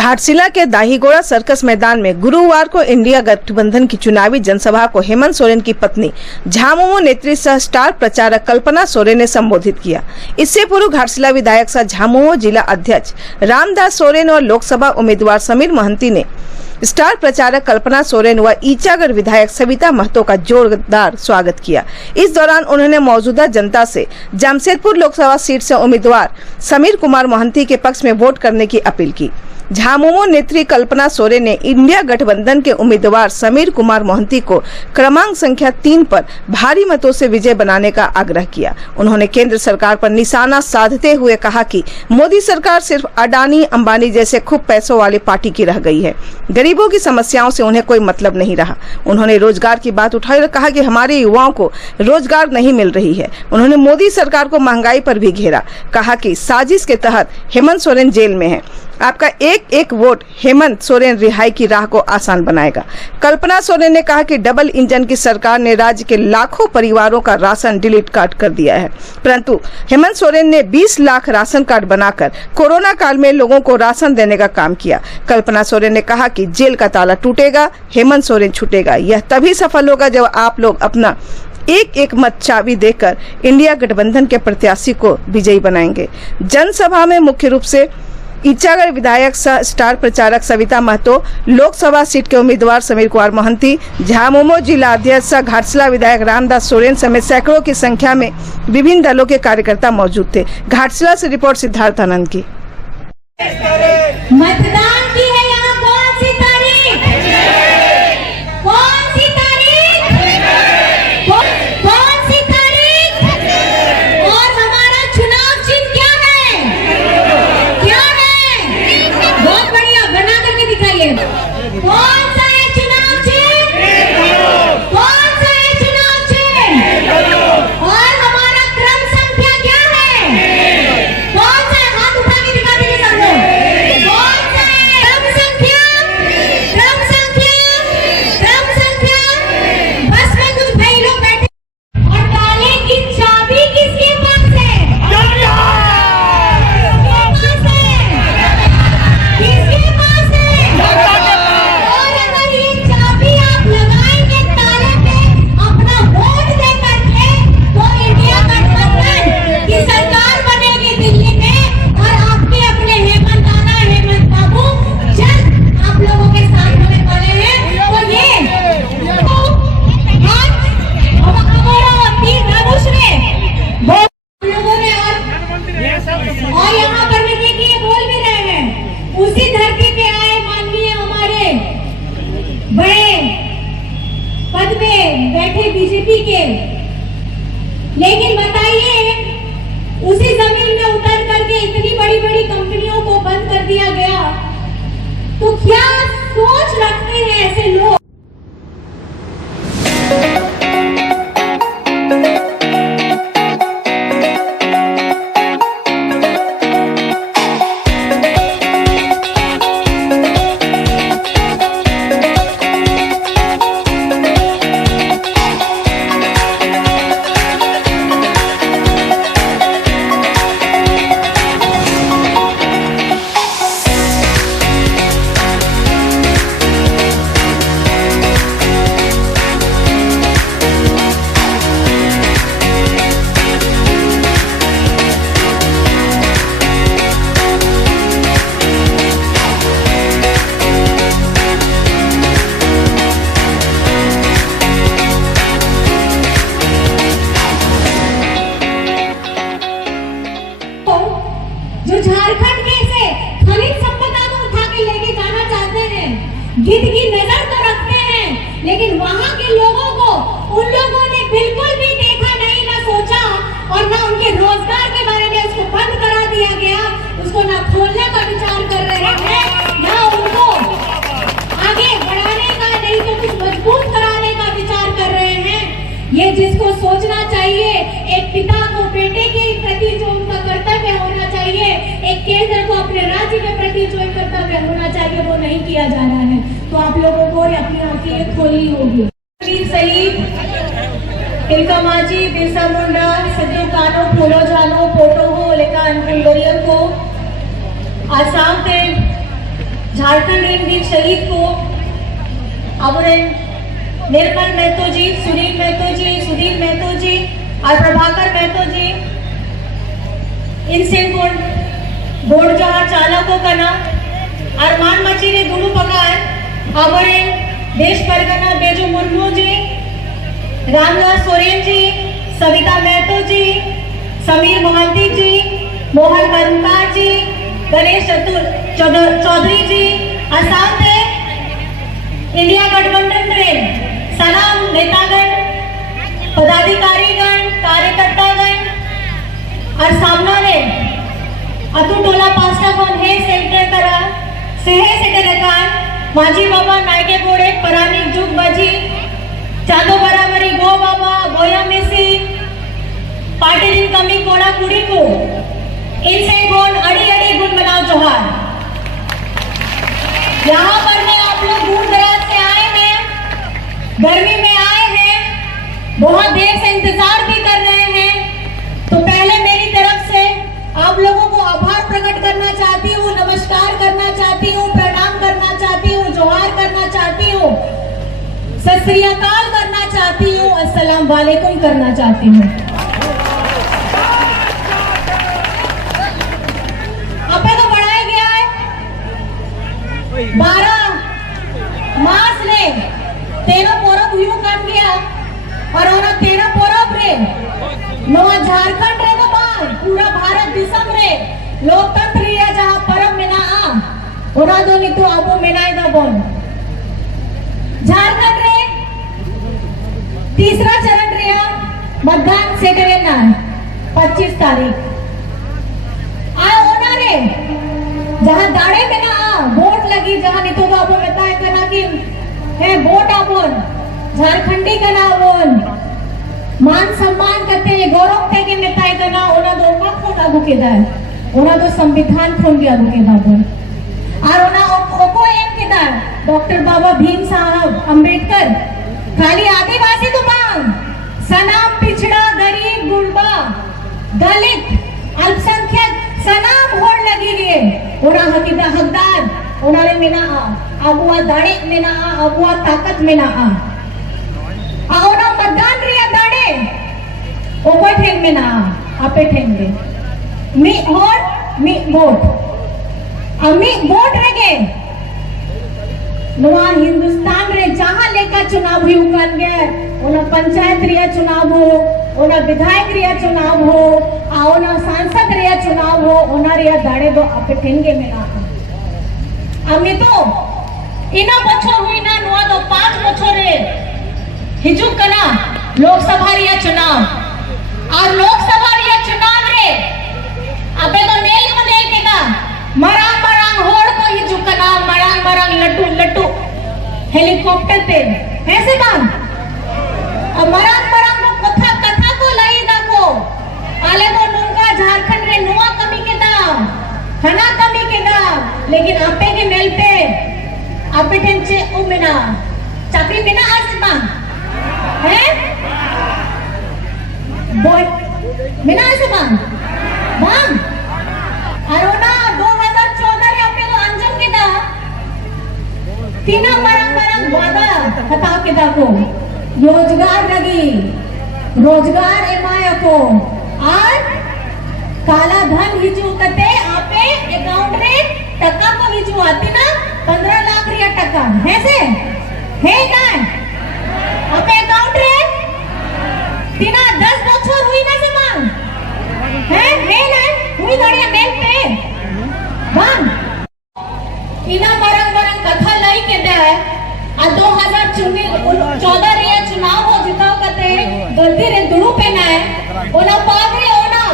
घाटशिला के दाहीगोड़ा सर्कस मैदान में गुरुवार को इंडिया गठबंधन की चुनावी जनसभा को हेमंत सोरेन की पत्नी झामुमो नेत्री सह स्टार प्रचारक कल्पना सोरेन ने संबोधित किया। इससे पूर्व घाटशिला विधायक सह झामुमो जिला अध्यक्ष रामदास सोरेन और लोकसभा उम्मीदवार समीर महंती ने स्टार प्रचारक कल्पना सोरेन व ईचागढ़ विधायक सविता महतो का जोरदार स्वागत किया। इस दौरान उन्होंने मौजूदा जनता से जमशेदपुर लोकसभा सीट से उम्मीदवार समीर कुमार महंती के पक्ष में वोट करने की अपील की। झामुमो नेत्री कल्पना सोरेन ने इंडिया गठबंधन के उम्मीदवार समीर कुमार महंती को क्रमांक संख्या 3 पर भारी मतों से विजय बनाने का आग्रह किया। उन्होंने केंद्र सरकार पर निशाना साधते हुए कहा कि मोदी सरकार सिर्फ अडानी अंबानी जैसे खूब पैसों वाली पार्टी की रह गई है, गरीबों की समस्याओं से उन्हें कोई मतलब नहीं रहा। उन्होंने रोजगार की बात उठाई और कहा कि हमारे युवाओं को रोजगार नहीं मिल रही है। उन्होंने मोदी सरकार को महंगाई पर भी घेरा, कहा कि साजिश के तहत हेमंत सोरेन जेल में है। आपका एक एक वोट हेमंत सोरेन रिहाई की राह को आसान बनाएगा। कल्पना सोरेन ने कहा कि डबल इंजन की सरकार ने राज्य के लाखों परिवारों का राशन डिलीट कार्ड कर दिया है, परंतु हेमंत सोरेन ने 20 लाख राशन कार्ड बनाकर कोरोना काल में लोगों को राशन देने का काम किया। कल्पना सोरेन ने कहा कि जेल का ताला टूटेगा, हेमंत सोरेन छूटेगा। यह तभी सफल होगा जब आप लोग अपना एक एक मत चाबी देकर इंडिया गठबंधन के प्रत्याशी को विजयी बनाएंगे। जनसभा में मुख्य रूप से ईचागढ़ विधायक सह स्टार प्रचारक सविता महतो, लोकसभा सीट के उम्मीदवार समीर कुमार महंती, झामुमो जिला अध्यक्ष घाटशिला विधायक रामदास सोरेन समेत सैकड़ों की संख्या में विभिन्न दलों के कार्यकर्ता मौजूद थे। घाटशिला से रिपोर्ट सिद्धार्थ आनंद की। मतदान की है यहाँ कौन सी तारीख? कौन सी तारीख? कौन सी तारीख? और हमारा चुनाव चिन्ह क्या है? क्या है? बहुत बढ़िया, बना करके दिखाइए। कौन सा है चुनाव चिन्ह? कौन सा है चुनाव चिन्ह? और हमारा क्रम संख्या क्या है? कौन सा है? हाथ उठा के दिखा दीजिए सब लोग। कौन सा है? क्रम संख्या, क्रम संख्या, क्रम संख्या। बस में कुछ भाई लोग बैठे और ताले की चाबी किसके पास है? किसके पास है? और अगर ये चाबी आप लगाएंगे ताले पे अपना वोट दे करके तो इंडिया गठबंधन की सरकार बनेगी दिल्ली में और आपके अपने हेमंत दादा, हेमंत बाबू जल्द आप लोगों के साथ होने वाले हैं। तो ये हाथ हमारा तीर धनुष में लोगों ने और यहाँ पर भी देखिए बोल भी रहे हैं, उसी धरती पे आए माननीय हमारे बड़े पद पे बैठे बीजेपी के, लेकिन बताइए उसी जमीन में उतर करके इतनी बड़ी बड़ी कंपनियों को बंद कर दिया गया, तो क्या सोच रखते हैं ऐसे लोग? जो झारखंड के से खनिज संपदा को उठा के लेके जाना चाहते हैं, गिद्ध की नजर तो रखते हैं, लेकिन वहां के लोगों को उन लोगों ने बिल्कुल भी देखा नहीं, ना सोचा और ना उनके रोजगार के बारे में उसको बंद करा दिया गया, उसको ना खोलने का विचार कर रहे हैं, ना उनको आगे बढ़ाने का, नहीं तो कुछ मजबूत कराने का विचार कर रहे हैं। ये जिसको सोचना चाहिए, एक पिता को बेटे के प्रति जो उनका कर्तव्य होना चाहिए, एक केंद्र को अपने राज्य के प्रति जो एक कर्तव्य होना चाहिए, वो नहीं किया जा रहा है। तो आप लोगों को अपनी आंखें खोलनी होगी। शहीद तिलका मांझी, बिरसा मुंडा, सिद्धू कान्हू, फूलो झानो, पोटो हो लेकर अनकुल को आसाम के झारखंड रेंज शहीद को अबुरेन निर्मल महतो जी, सुनील महतो जी, सुधीर महतो जी और प्रभाकर महतो जी इनसे बोर्ड जहां चालकों का नाम अरमान मची ने दुनू पकाए अबुरेन देश परगना बेजू मुर्मू जी, रामदास सोरेन जी, सविता महतो जी, समीर मोहंती जी, मोहन कर्मकार जी, गणेश चौधरी जी, असम से इंडिया गठबंधन में सलाम नेतागण, पदाधिकारीगण, कार्यकर्तागण और सामना रे अतुटोला पास्टा कोण हे सेंटर करा सेहे सेक्रेटरी माझी बाबा नायके गोडे परानिक जुग बाजी चांदो बराबरी गो बाबा बोया मेसी पाटिल कमी कोड़ा कुड़ी को इनसे गुण अड़ी अड़ी गुण बनाओ जोहार। यहाँ पर में आप लोग दूर दराज से आए हैं, गर्मी में आए हैं, बहुत देर से इंतजार भी कर रहे हैं, तो पहले मेरी तरफ से आप लोगों को आभार प्रकट करना चाहती हूँ, नमस्कार करना चाहती हूँ, प्रणाम करना चाहती हूँ, जोहार करना चाहती हूँ, सत श्री अकाल करना चाहती हूँ, अस्सलाम वालेकुम करना चाहती हूँ। आपे को बढ़ाया गया है 12 मार्च ने 13 पोरब यू कर गया और ओना 13 पोरब रे नवा झारखंड रे तो बार पूरा भारत दिसम रे लोकतंत्र रे जहां परब मेना आ ओना दो नी तो आबो मेनाई दा बोल झारखंड रे तीसरा चरण रे मतदान से करे ना 25 तारीख आ ओना रे जहां दाड़े में ना वोट लगी जहां नी तो बाबू बताए कना कि है वोट आबोन झारखंडी कना बोन मान सम्मान करते गौरव ते के नेताए कना ओना दो का फोन आगु के दा ओना दो संविधान फोन भी आगु के दा बोन और ओना ओको एम के दा डॉक्टर बाबा भीम साहब अंबेडकर खाली आदिवासी तो मांग सनाम पिछड़ा गरीब गुरबा दलित अल्पसंख्यक सनाम होड़ लगी लिए ओना हकीदा हकदार ओना रे मेना अबुआ दाड़े मेना अबुआ ताकत मेना ओना मतदान रिया दाड़े ओको ठेंग मेना आपे ठेंग दे मी होड़ मी वोट अमी वोट रगे नवा हिंदुस्तान रे जहां लेकर चुनाव हुई उकन गए ओना पंचायत रिया चुनाव हो ओना विधायक रिया चुनाव हो ओना सांसद रिया चुनाव हो ओना रिया दाड़े दो आपे ठेंगे में ना अमी तो इना बछर हुई ना नवा दो 5 बछर रे हिजुक कना लोकसभा रिया चुनाव और लोकसभा रिया चुनाव रे अबे तो नेल के ना मरांग मरांग होड़ को हिजुक कना मरांग मरांग लट्टू लट्टू हेलीकॉप्टर पे ऐसे काम और मरांग मरांग को कथा कथा को लाई दा को आले को नुंगा झारखंड रे नुआ कमी के दाम हना कमी के दाम लेकिन आपे के मेल पे आपे टेंचे ओ मेना चाकरी मेना आसमा है बोल मेना आसमा बाम अरोना 2014 रे आपे को अंजन के दा तीना मरंग मरंग वादा हटा के दा को रोजगार लगी रोजगार एमाया को और काला धन हिजू कते आपे अकाउंट रे टका को हिजू आती ना 15 लाख रिया टका है से है ना आपे अकाउंट रे तीना 10 बछर हुई ना से मांग है ना हुई गाड़िया मेल पे बंद इना मरंग मरंग कथा लाई के दे आ 2014 रे चुनाव हो जिताओ कते गलती रे दुड़ू पे ना है ओना पाग रे ओना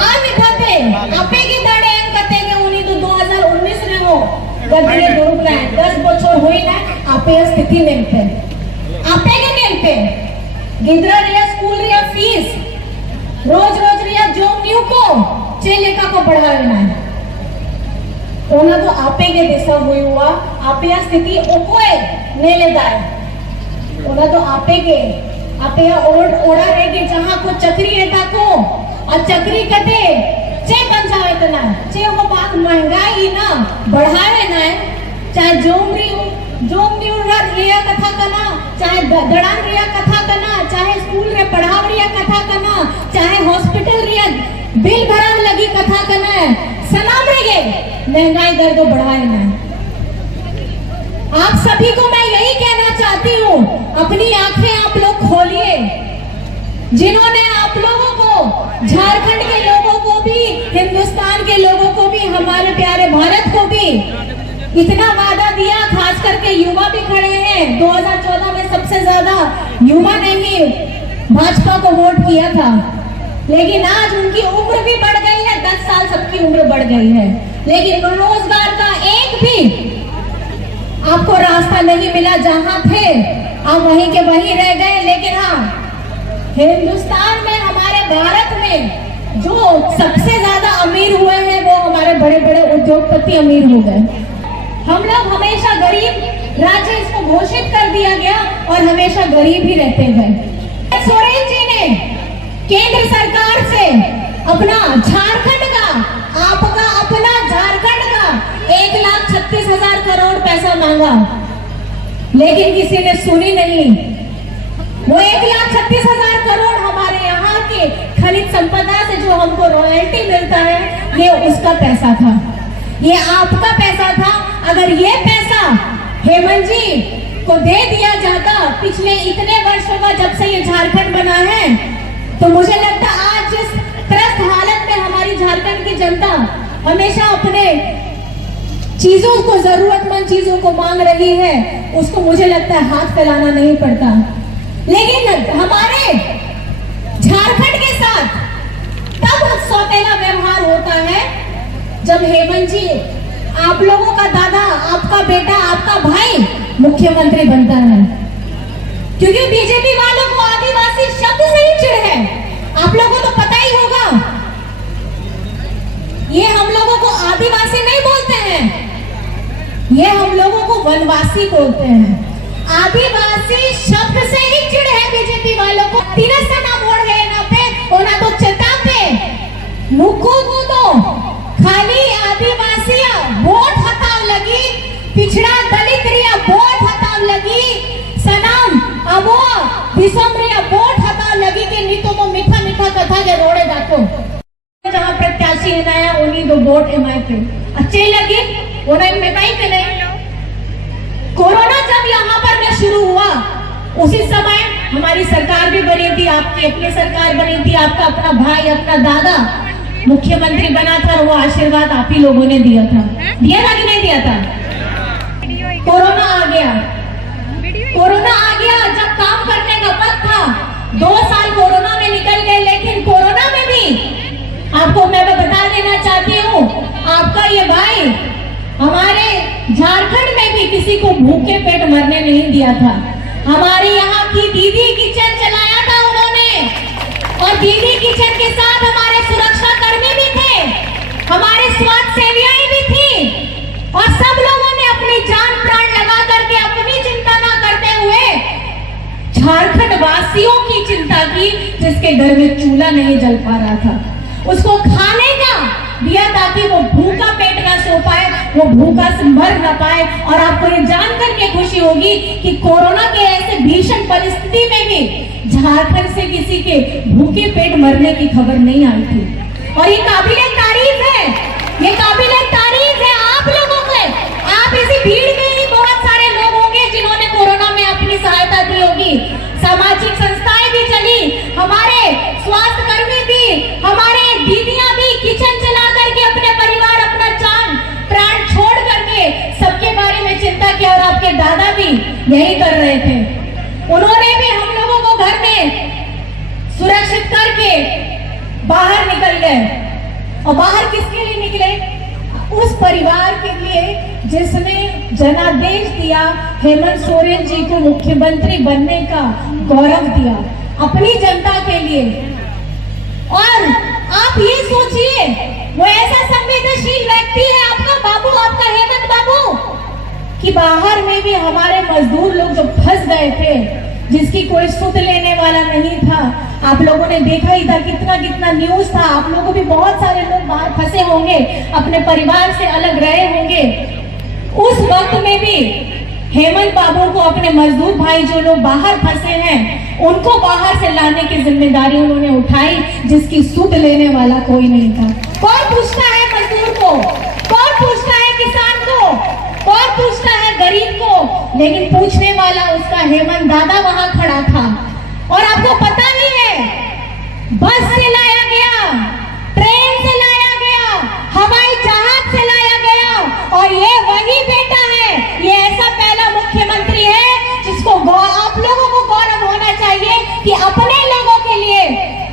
आ निभाते आपे की दाड़े एम कते के उनी तो 2019 रे हो गलती रे दुड़ू पे 10 बछर होई ना आपे स्थिति में पे आपे के नेम पे गिदरा रे स्कूल रे फीस रोज रोज रे जो न्यू को चेलेका को बढ़ावे ना ओना तो आपे के दिशा हुई हुआ आपे स्थिति ओकोए ने ले दाए ओना तो आपे ओड़ा रह के जहां को चक्री रहता को और चक्री कते चे बन जावे तना चे वो बात महंगाई ना बढ़ावे ना चाहे जोम रिया कथा कना, चाहे दड़ान रिया कथा कना, चाहे स्कूल रे पढ़ाव रिया कथा कना, चाहे हॉस्पिटल रिया बिल भराव लगी कथा कना है, सलाम रे महंगाई दर को बढ़ाए ना। आप सभी को मैं यही कहना चाहती हूँ, अपनी आंखें आप लोग खोलिए। जिन्होंने आप लोगों को, झारखंड के लोगों को भी, हिंदुस्तान के लोगों को भी, हमारे प्यारे भारत को भी इतना वादा दिया, खास करके युवा भी खड़े हैं। 2014 में सबसे ज्यादा युवा ने ही भाजपा को वोट किया था, लेकिन आज उनकी उम्र भी बढ़ गई है, 10 साल सबकी उम्र बढ़ गई है, लेकिन रोजगार का एक भी आपको रास्ता नहीं मिला। जहां थे आप वहीं के वहीं रह गए। लेकिन हाँ, हिंदुस्तान में, हमारे भारत में जो सबसे ज्यादा अमीर हुए हैं वो हमारे बड़े बड़े उद्योगपति अमीर हो गए। हम लोग हमेशा गरीब राज्य इसको घोषित कर दिया गया और हमेशा गरीब ही रहते गए। सोरेन जी ने केंद्र सरकार से अपना झारखंड का, आपका अपना झारखंड का 1,36,000 करोड़ पैसा मांगा, लेकिन किसी ने सुनी नहीं। वो 1,36,000 करोड़ हमारे यहाँ के खनिज संपदा से जो हमको रॉयल्टी मिलता है, ये उसका पैसा था, ये आपका पैसा था। अगर ये पैसा हेमंत जी को दे दिया जाता पिछले इतने वर्षों का, जब से ये झारखंड बना है, तो मुझे लगता आज जिस त्रस्त हालत में हमारी झारखंड की जनता हमेशा अपने चीजों को, जरूरतमंद चीजों को मांग रही है, उसको मुझे लगता है हाथ फैलाना नहीं पड़ता। लेकिन हमारे झारखंड के साथ तब सौतेला व्यवहार होता है जब हेमंत जी, आप लोगों का दादा, आपका बेटा, आपका भाई मुख्यमंत्री बनता है। क्योंकि बीजेपी वालों को आदिवासी शब्द से ही चिढ़ है, आप लोगों को तो पता ही होगा। ये हम लोगों को आदिवासी नहीं बोलते हैं, ये हम लोगों को वनवासी बोलते हैं। आदिवासी शब्द से ही चिढ़ है बीजेपी वालों को। तिरस ना मोड़ है ना पे ओना तो चेता पे नुको को तो खाली आदिवासी वोट हटाव लगी, पिछड़ा दलित रिया वोट हटाव लगी, सनाम अबो दिसम रिया वोट हटाव लगी के नीतो को मीठा मीठा कथा के रोड़े जातो। जहां प्रत्याशी है नया उन्हीं दो वोट एमआई पे अच्छे लगे, उन्हें मिटाई के नहीं। कोरोना जब यहाँ पर में शुरू हुआ, उसी समय हमारी सरकार भी बनी थी, आपकी अपनी सरकार बनी थी, आपका अपना भाई, अपना दादा मुख्यमंत्री बना था, और वो आशीर्वाद आप ही लोगों ने दिया था कि नहीं दिया था? कोरोना आ गया, कोरोना आ गया, जब काम करने का वक्त था, 2 साल कोरोना में निकल गए। लेकिन कोरोना में भी आपको मैं बता देना चाहती हूँ, आपका ये भाई हमारे झारखंड में भी किसी को भूखे पेट मरने नहीं दिया था। हमारे यहाँ की दीदी किचन चलाया था उन्होंने, और दीदी किचन के साथ हमारे सुरक्षा कर्मी भी थे, हमारे स्वास्थ्य सेवियाएं भी थी, और सब लोगों ने अपनी जान प्राण लगा करके अपनी चिंता ना करते हुए झारखंड वासियों की चिंता की, जिसके घर में चूल्हा नहीं जल पा रहा था, उसको खाने का दिया ताकि वो भूखा पेट ना सो पाए, वो भूखा से मर ना पाए। और आपको ये जानकर के खुशी होगी कि कोरोना के ऐसे भीषण परिस्थिति में भी झारखंड से किसी के भूखे पेट मरने की खबर नहीं आई थी। और ये काबिले तारीफ है, ये काबिले तारीफ है आप लोगों के। आप इसी भीड़ में ही बहुत सारे लोग होंगे जिन्होंने कोरोना में अपनी सहायता दी होगी। सामाजिक संस्थाएं भी चली, हमारे स्वास्थ्य कर्मी भी, हमारे दीदियां भी किचन चला करके अपने परिवार, अपना जान प्राण छोड़ करके सबके बारे में चिंता किया, और आपके दादा भी यही कर रहे थे। उन्होंने भी हम लोगों को घर में सुरक्षित करके बाहर निकल गए। और बाहर किसके लिए निकले? उस परिवार के लिए जिसने जनादेश दिया हेमंत सोरेन जी को मुख्यमंत्री बनने का गौरव दिया अपनी जनता के लिए। और आप ये सोचिए, वो ऐसा संवेदनशील व्यक्ति है आपका बाबू, आपका हेमंत बाबू, कि बाहर में भी हमारे मजदूर लोग जो फंस गए थे, जिसकी कोई सुध लेने वाला नहीं था। आप लोगों ने देखा ही था, कितना कितना न्यूज था। आप लोगों भी बहुत सारे लोग बाहर फंसे होंगे, अपने परिवार से अलग रहे होंगे। उस वक्त में भी हेमंत बाबू को अपने मजदूर भाई जो लोग बाहर फंसे हैं उनको बाहर से लाने की जिम्मेदारी उन्होंने उठाई, जिसकी सुध लेने वाला कोई नहीं था। कौन पूछता है मजदूर को, कौन पूछता है किसान को, कौन पूछता है गरीब को, लेकिन पूछने वाला उसका हेमंत दादा वहां खड़ा था। और आपको पता ही है, बस से लाया गया, ट्रेन से लाया गया, हवाई जहाज से लाया गया, और ये वही बेटा है, ये ऐसा पहला मुख्यमंत्री है जिसको आप लोगों को गौरव होना चाहिए कि अपने लोगों के लिए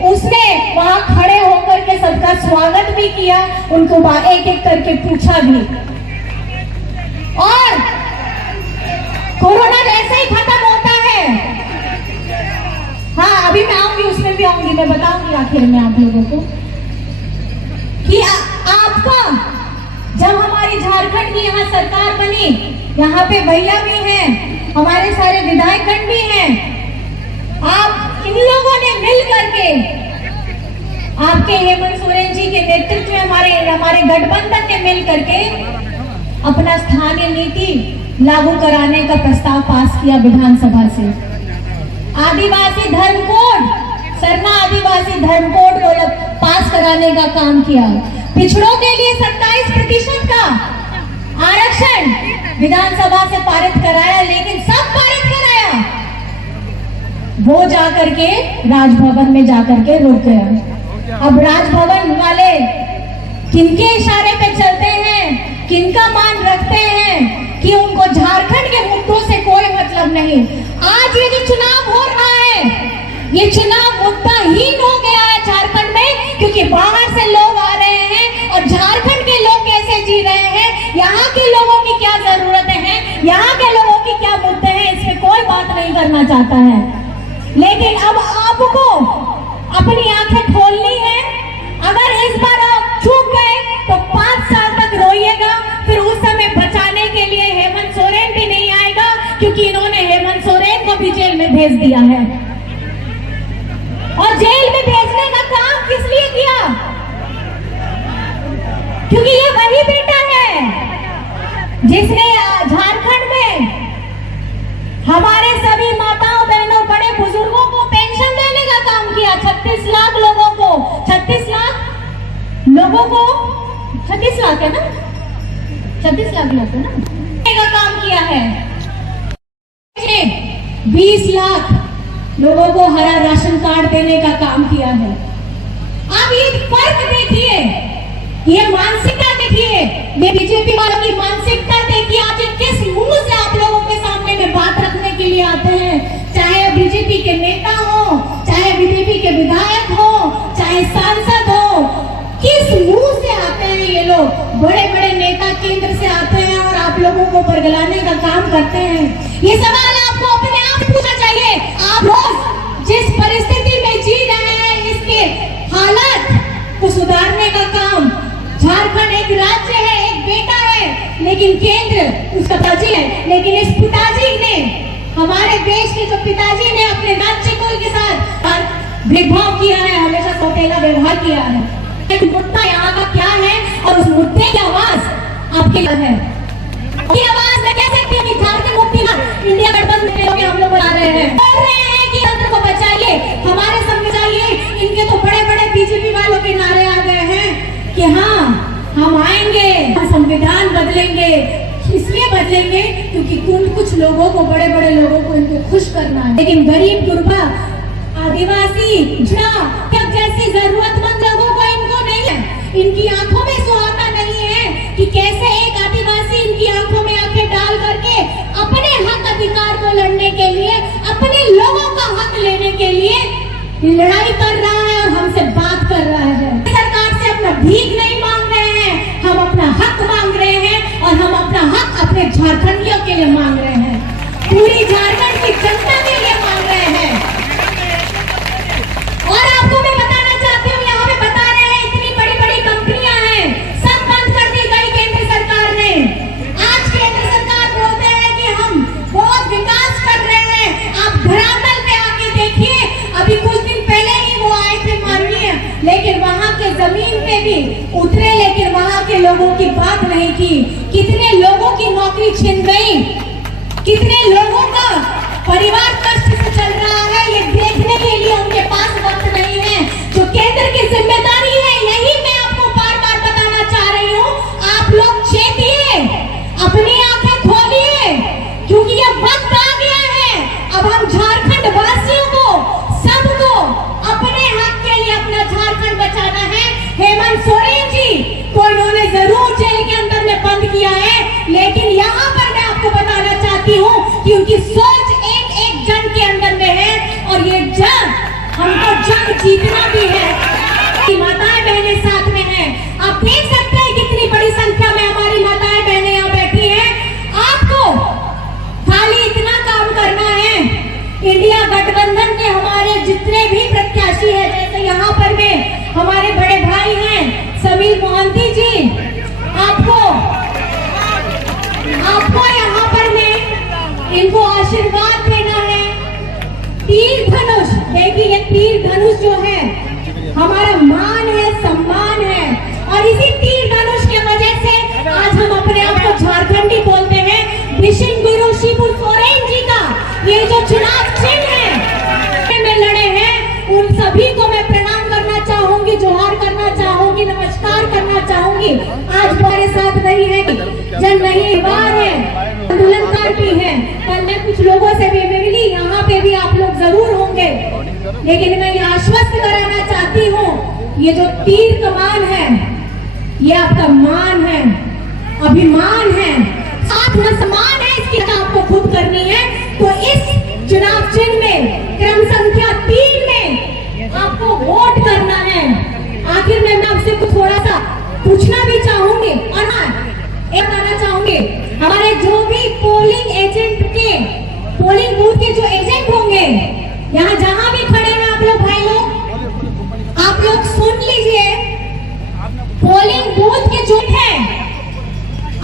उसने वहां खड़े होकर के सबका स्वागत भी किया, उनको एक एक करके पूछा भी। और कोरोना जैसे ही खत्म होता है, हाँ अभी मैं आऊंगी, उसमें भी आऊंगी, मैं बताऊंगी आखिर में आप लोगों को कि आपका जब हमारी झारखंड की यहाँ सरकार बनी, यहाँ पे भैया भी हैं, हमारे सारे विधायकगण भी हैं, आप इन लोगों ने मिल करके आपके हेमंत सोरेन जी के नेतृत्व में हमारे गठबंधन ने मिल करके अपना स्थानीय नीति लागू कराने का प्रस्ताव पास किया विधानसभा से। आदिवासी धर्म कोड, सरना आदिवासी धर्म कोड को पास कराने का काम किया। पिछड़ों के लिए 27% का आरक्षण विधानसभा से पारित कराया, लेकिन सब पारित कराया, वो जाकर के राजभवन में जाकर के रुक गया। अब राजभवन वाले किनके इशारे पे चलते हैं, किनका मान रखते हैं कि उनको झारखंड के मुद्दों से कोई मतलब नहीं। आज ये जो चुनाव हो रहा है, ये चुनाव मुद्दाहीन हो गया है झारखंड में, क्योंकि बाहर से लोग आ रहे हैं और झारखंड के लोग कैसे जी रहे हैं, यहाँ के लोगों की क्या जरूरतें हैं, यहाँ के लोगों की क्या मुद्दे हैं, इस पे कोई बात नहीं करना चाहता है। लेकिन अब आपको अपनी आंखें खोलनी है। अगर इस बार आप चूक गए तो 5 साल तक रोइएगा, फिर उस समय बचाने के लिए हेमंत सोरेन भी नहीं आएगा, क्योंकि इन्होंने हेमंत सोरेन को भी जेल में भेज दिया है। और जेल में भेजने का काम किस लिए किया? क्योंकि ये वही बेटा है जिसने झारखंड में हमारे सभी माताओं बहनों बड़े बुजुर्गों को पेंशन देने का काम किया। 36 लाख लोगों को, 36 लाख लोगों को, 36 लाख है ना, 36 लाख लोगों को ना का काम किया है। 20 लाख लोगों को हरा राशन कार्ड देने का काम किया है। आप ये फर्क देखिए, ये मानसिकता देखिए, ये बीजेपी वालों की मानसिकता देखिए। आज किस मुंह से आप लोगों के सामने में बात रखने के लिए आते हैं, चाहे बीजेपी के नेता हो, चाहे बीजेपी के विधायक हो, चाहे सांसद हो, किस मुंह से आते हैं ये लोग? बड़े बड़े नेता केंद्र से आते हैं और आप लोगों को बरगलाने का काम करते हैं। ये सवाल आपको अपने आप पूछना चाहिए। आप लोग जिस परिस्थिति में जी रहे हैं, इसके हालात को सुधारने का काम, झारखंड एक राज्य है, एक बेटा है, लेकिन केंद्र उसका पिताजी है। लेकिन इस पिताजी ने, हमारे देश के जो पिताजी ने अपने राज्य को के साथ भेदभाव किया है, हमेशा सौतेला व्यवहार किया है। मुद्दा यहाँ का क्या है और उस मुद्दे की आवाज आपके लिए है। ये आवाज मैं कह सकती हूँ कि झारखंड मुक्ति इंडिया गठबंधन के लोग हम लोग बना रहे हैं, बोल रहे हैं कि तंत्र को बचाइए, हमारे समझाइए। इनके तो बड़े बड़े बीजेपी वालों के नारे आ गए हैं कि हाँ हम आएंगे, हम संविधान बदलेंगे। इसलिए बदलेंगे क्योंकि कुछ लोगों को, बड़े बड़े लोगों को इनको खुश करना है, लेकिन गरीब गुरबा, आदिवासी, क्या जैसी जरूरतमंद लोगों को इनको नहीं है। इनकी आंखों में सुहाता नहीं है कि कैसे एक आदिवासी इनकी आंखों में आंखें डाल करके अपने हक अधिकार को लड़ने के लिए, अपने लोगों का हक लेने के लिए लड़ाई कर रहा है और हमसे बात कर रहा है। सरकार से अपना भीख नहीं मांग रहे हैं, हम अपना हक मांग रहे हैं, और हम अपना हक अपने झारखंडियों के लिए मांग रहे हैं, पूरी झारखंड की जनता के लिए मांग रहे हैं। और आपको मैं बताना चाहती हूँ, यहाँ पे बता रहे हैं इतनी बड़ी बड़ी कंपनियां हैं, सब बंद कर दी गई केंद्र सरकार ने। आज केंद्र सरकार बोलते हैं कि हम बहुत विकास कर रहे हैं। आप धरातल पे आके देखिए, अभी कुछ दिन पहले ही वो आए जमीन पे भी उतरे, लेकिन वहां के लोगों की बात नहीं की। कितने लोगों की नौकरी छिन गई, कितने लोगों का परिवार कष्ट से चल रहा है, ये देखने के लिए उनके पास वक्त नहीं है। जो केंद्र की जिम्मेदारी है, यही मैं आपको बार बार बताना चाह रही हूँ। आप लोग चेतिए, अपनी आंखें खोलिए, क्योंकि ये वक्त आ गया है। अब हम झारखंड वासियों को, सबको अपने हक के लिए अपना झारखंड बचाना है। हेमंत सोरेन जी को इन्होंने जरूर जेल के अंदर में बंद किया है, लेकिन यहाँ पर मैं आपको बताना चाहती हूँ कि उनकी सोच एक एक जन के अंदर में है, और ये जंग हमको जंग जीतना भी है। माताएं बहनें साथ में हैं, आप देख सकते हैं कितनी बड़ी संख्या में हमारी माताएं बहनें यहाँ बैठी हैं। आपको खाली इतना काम करना है, इंडिया गठबंधन के हमारे जितने भी प्रत्याशी हैं, जैसे यहाँ पर में हमारे बड़े भाई हैं समीर मोहंती जी, आपको यहाँ पर में इनको आशीर्वाद देना है। तीर धनुष, देखिए ये तीर धनुष जो है हमारा मान है, सम्मान है, और इसी तीर धनुष की वजह से आज हम अपने आप को झारखंडी बोलते हैं। विशिन गुरु शिबू सोरेन जी का ये जो चुनाव चिन्ह है में लड़े हैं, उन सभी को मैं प्रणाम करना चाहूंगी, जोहार करना चाहूंगी, नमस्कार करना चाहूंगी। आज हमारे साथ नहीं है, जन नहीं बाहर है, आंदोलनकार भी है। कल मैं कुछ लोगों से भी मिली, यहाँ पे भी आप लोग जरूर होंगे, लेकिन मैं ये आश्वस्त कराना चाहती हूँ, ये जो तीर कमान है ये आपका मान है, अभिमान है, आत्मसम्मान है, इसकी आपको खुद करनी है। तो इस चुनाव चिन्ह में क्रम संख्या 3 में आपको वोट करना है। आखिर में मैं आपसे कुछ थोड़ा सा पूछना भी चाहूंगी, और हाँ एक बताना चाहूंगी, हमारे जो भी पोलिंग एजेंट के, पोलिंग बूथ के जो एजेंट होंगे, यहाँ जहां भी खड़े हैं आप लोग, भाई लोग, आप लोग सुन लीजिए, पोलिंग बूथ के जो है,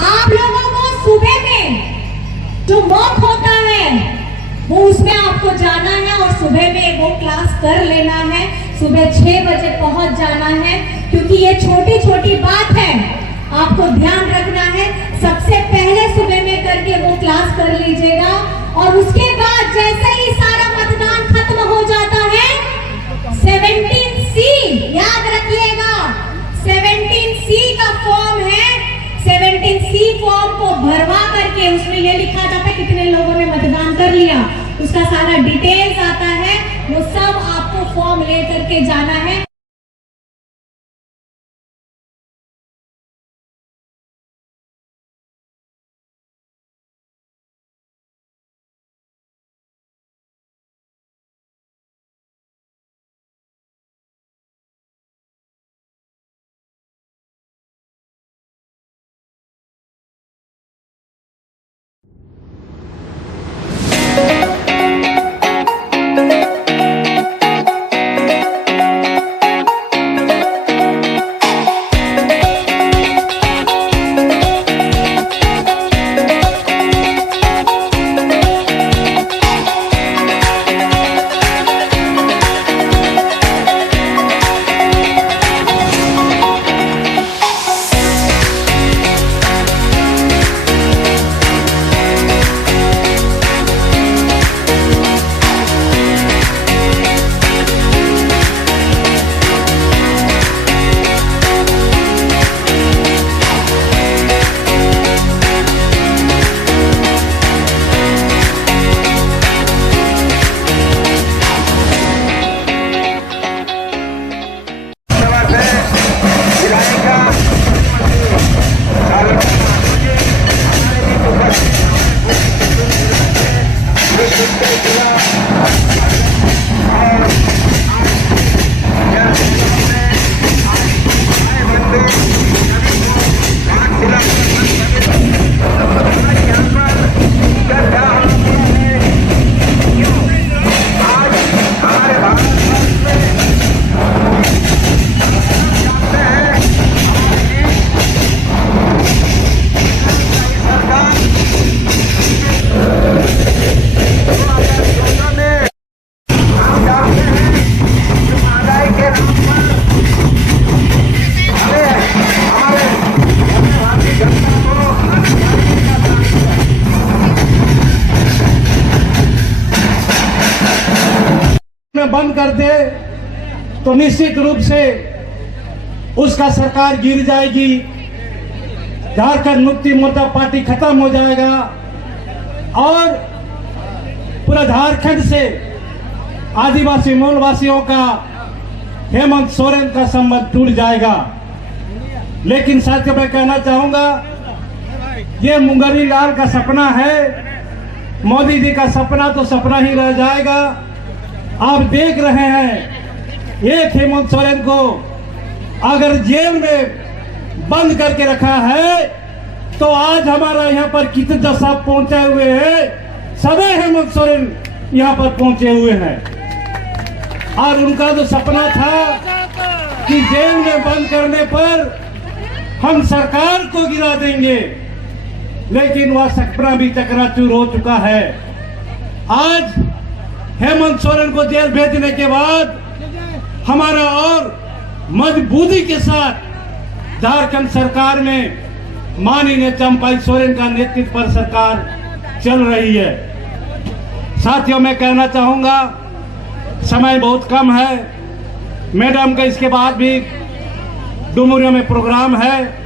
आप लोगों को सुबह में जो मॉक होता है वो उसमें आपको जाना है, और सुबह में वो क्लास कर लेना है। सुबह 6 बजे पहुंच जाना है, क्योंकि ये छोटी छोटी बात है, आपको ध्यान रखना है। सबसे पहले सुबह में करके वो क्लास कर लीजिएगा, और उसके बाद जैसे ही सारा मतदान खत्म हो जाता है, 17C याद रखिएगा, 17C का फॉर्म है, 17C फॉर्म को भरवा करके उसमें यह लिखा जाता है कितने लोगों ने मतदान कर लिया, उसका सारा डिटेल्स आता है, वो सब आपको फॉर्म ले करके जाना है। बंद कर दे तो निश्चित रूप से उसका सरकार गिर जाएगी, झारखंड मुक्ति मोर्चा पार्टी खत्म हो जाएगा और पूरा झारखंड से आदिवासी मूलवासियों का हेमंत सोरेन का संबंध टूट जाएगा। लेकिन साथियों मैं कहना चाहूंगा, ये मुंगरी लाल का सपना है, मोदी जी का सपना तो सपना ही रह जाएगा। आप देख रहे हैं एक हेमंत सोरेन को अगर जेल में बंद करके रखा है तो आज हमारा यहाँ पर कितने सब पहुंचे हुए हैं, सभी हेमंत सोरेन यहाँ पर पहुंचे हुए हैं। और उनका जो सपना था कि जेल में बंद करने पर हम सरकार को गिरा देंगे, लेकिन वह सपना भी चकनाचूर हो चुका है। आज हेमंत सोरेन को जेल भेजने के बाद हमारा और मजबूती के साथ झारखंड सरकार में माननीय चंपाई सोरेन का नेतृत्व पर सरकार चल रही है। साथियों मैं कहना चाहूंगा, समय बहुत कम है, मैडम का इसके बाद भी डुमरिया में प्रोग्राम है।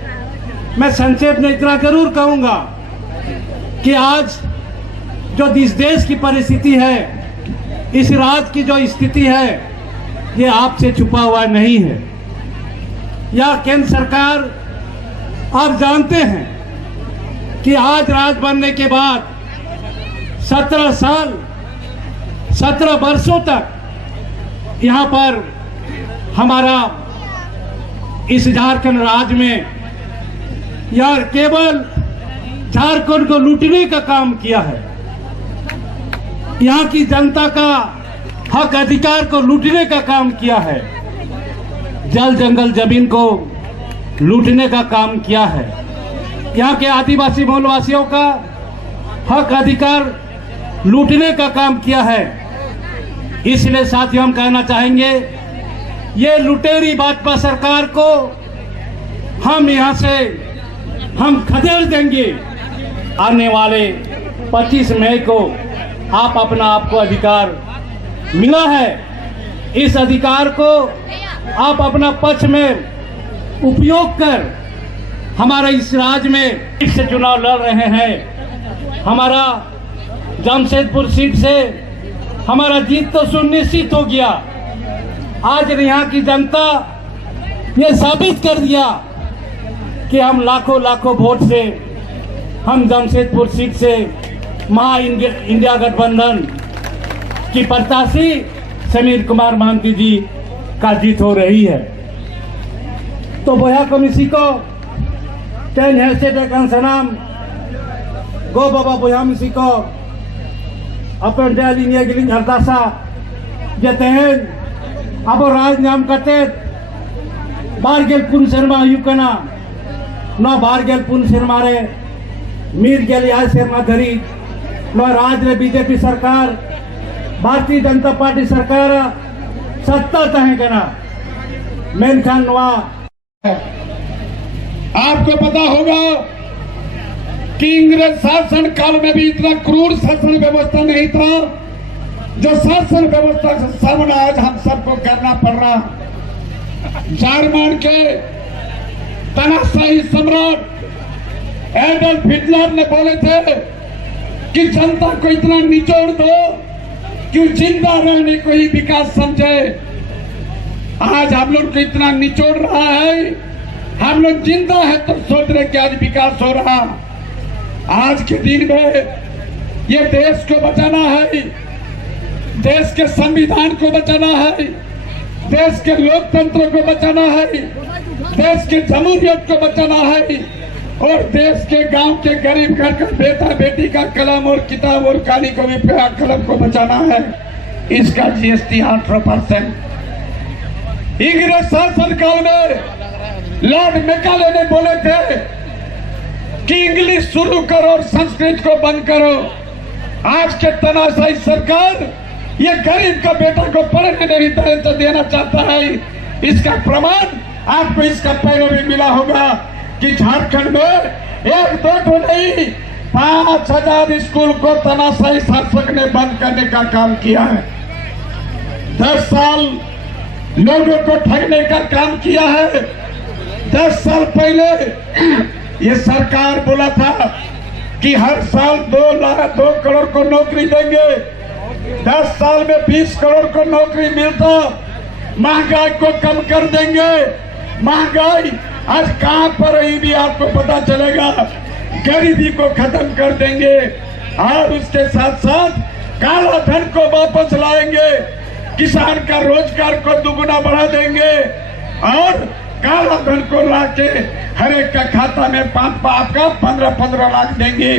मैं संक्षेप में इतना जरूर कहूंगा कि आज जो इस देश की परिस्थिति है, इस राज्य की जो स्थिति है, ये आपसे छुपा हुआ नहीं है। या केंद्र सरकार, आप जानते हैं कि आज राज्य बनने के बाद 17 वर्षों तक यहाँ पर हमारा इस झारखंड राज्य में यार केवल झारखंड को लूटने का काम किया है। यहाँ की जनता का हक अधिकार को लूटने का काम किया है, जल जंगल जमीन को लूटने का काम किया है, यहाँ के आदिवासी मूलवासियों का हक अधिकार लूटने का काम किया है। इसलिए साथियों हम कहना चाहेंगे, ये लुटेरी भाजपा सरकार को हम यहाँ से हम खदेड़ देंगे। आने वाले 25 मई को आप अपना आपको अधिकार मिला है, इस अधिकार को आप अपना पक्ष में उपयोग कर हमारा इस राज्य में फिर से चुनाव लड़ रहे हैं। हमारा जमशेदपुर सीट से हमारा जीत तो सुनिश्चित हो गया। आज यहाँ की जनता ये साबित कर दिया कि हम लाखों वोट से हम जमशेदपुर सीट से महा इंडिया गठबंधन की प्रत्याशी समीर कुमार महंती जी का जीत हो रही है। तो बोया कमिसी को टेन हैशटैग अंसनाम गो बाबा बोया मिसी को अपन डेलिंग गिलिंग हरदासा जतेन अब राज नाम करते बारगेल पुन शर्मा युकना न बारगेल पुन शर्मा रे मीर गेल आज शर्मा धरी न राज रे बीजेपी सरकार भारतीय जनता पार्टी सरकार सत्ता तहेंगना मेनखान नवा। आपको पता होगा कि इंग्रज शासन काल में भी इतना क्रूर शासन व्यवस्था नहीं था जो शासन व्यवस्था का सामना आज हम सबको करना पड़ रहा। जर्मन के तानाशाही सम्राट एडल्फ हिटलर ने बोले थे कि जनता को इतना निचोड़ दो कि जिंदा रहने को ही विकास समझे। आज हम लोग को इतना निचोड़ रहा है, हम लोग जिंदा है तो सोच रहे कि आज विकास हो रहा। आज के दिन में ये देश को बचाना है, देश के संविधान को बचाना है, देश के लोकतंत्र को बचाना है, देश के जमहूरियत को बचाना है और देश के गांव के गरीब घर का बेटा बेटी का कलम और किताब और कहानी को भी कलम को बचाना है। इसका GST 8%। इंग्रज शासन काल में लॉर्ड मैकाले ने बोले थे कि इंग्लिश शुरू करो और संस्कृत को बंद करो। आज के तानाशाही सरकार ये गरीब का बेटा को पढ़ने नहीं देना चाहता है। इसका प्रमाण आपको इसका पहले भी मिला होगा कि झारखंड में 1-2 नहीं 5000 स्कूल को तानाशाही शासक ने बंद करने का काम किया है। 10 साल लोगों को ठगने का काम किया है। 10 साल पहले ये सरकार बोला था कि हर साल 2 करोड़ को नौकरी देंगे। 10 साल में 20 करोड़ को नौकरी मिलता। महंगाई को कम कर देंगे। महंगाई आज कहां पर रही भी आपको पता चलेगा। गरीबी को खत्म कर देंगे और उसके साथ साथ काला धन को वापस लाएंगे। किसान का रोजगार को दुगुना बढ़ा देंगे और काला धन को लाके हर एक का खाता में 15 लाख देंगे।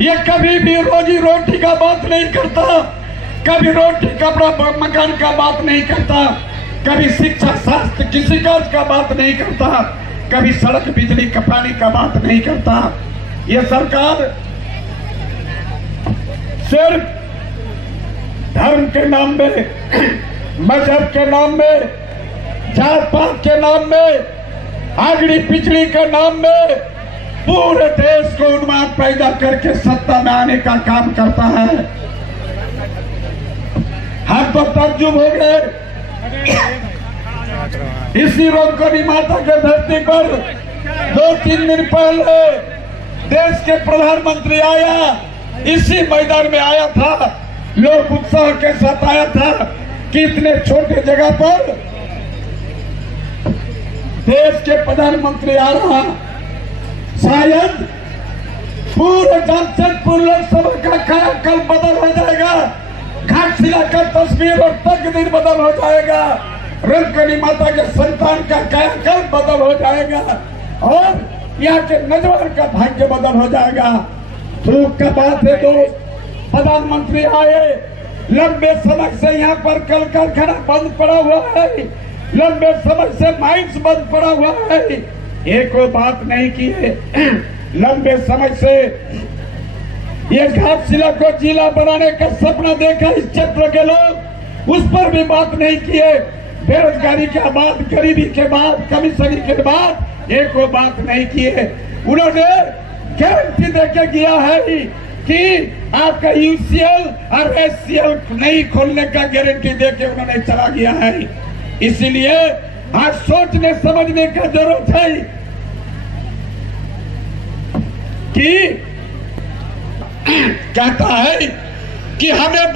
ये कभी भी रोजी रोटी का बात नहीं करता, कभी रोटी कपड़ा मकान का बात नहीं करता, कभी शिक्षा स्वास्थ्य किसी का बात नहीं करता, कभी सड़क बिजली का पानी का बात नहीं करता। ये सरकार सिर्फ धर्म के नाम में, मजहब के नाम में, जात पात के नाम में, आगड़ी पिछड़ी के नाम में पूरे देश को उन्माद पैदा करके सत्ता में आने का काम करता है। हम तो तज्जुब हो गए। इसी रोकनी माता के धरती पर 2-3 दिन पहले देश के प्रधानमंत्री आया, इसी मैदान में आया था। लोग उत्साह के साथ आया था कि इतने छोटे जगह पर देश के प्रधानमंत्री आ रहा, शायद पूरे जमशेदपुर लोकसभा का कायाकल्प बदल हो जाएगा। घाटशिला का तस्वीर और तकदीर बदल हो जाएगा। रंगकनी माता के संतान का कायाकल्प बदल हो जाएगा और यहाँ के नौजवान का भाग्य बदल हो जाएगा। दुख का बात है दोस्त, प्रधानमंत्री आए, लंबे समय से यहाँ पर कल कारखाना बंद पड़ा हुआ है, लंबे समय से माइंस बंद पड़ा हुआ है, एक कोई बात नहीं की है। लंबे समय से ये घाटशिला को जिला बनाने का सपना देखा इस क्षेत्र के लोग, उस पर भी बात नहीं किए। बेरोजगारी के बाद, गरीबी के बाद, कमीशनी के बाद एक कोई बात नहीं किए। उन्होंने गारंटी देके गया है कि आपका यूसीएल और एससीएल नहीं खोलने का गारंटी देके उन्होंने चला गया है। इसीलिए आज सोचने समझने का जरूरत है कि कहता है कि हमें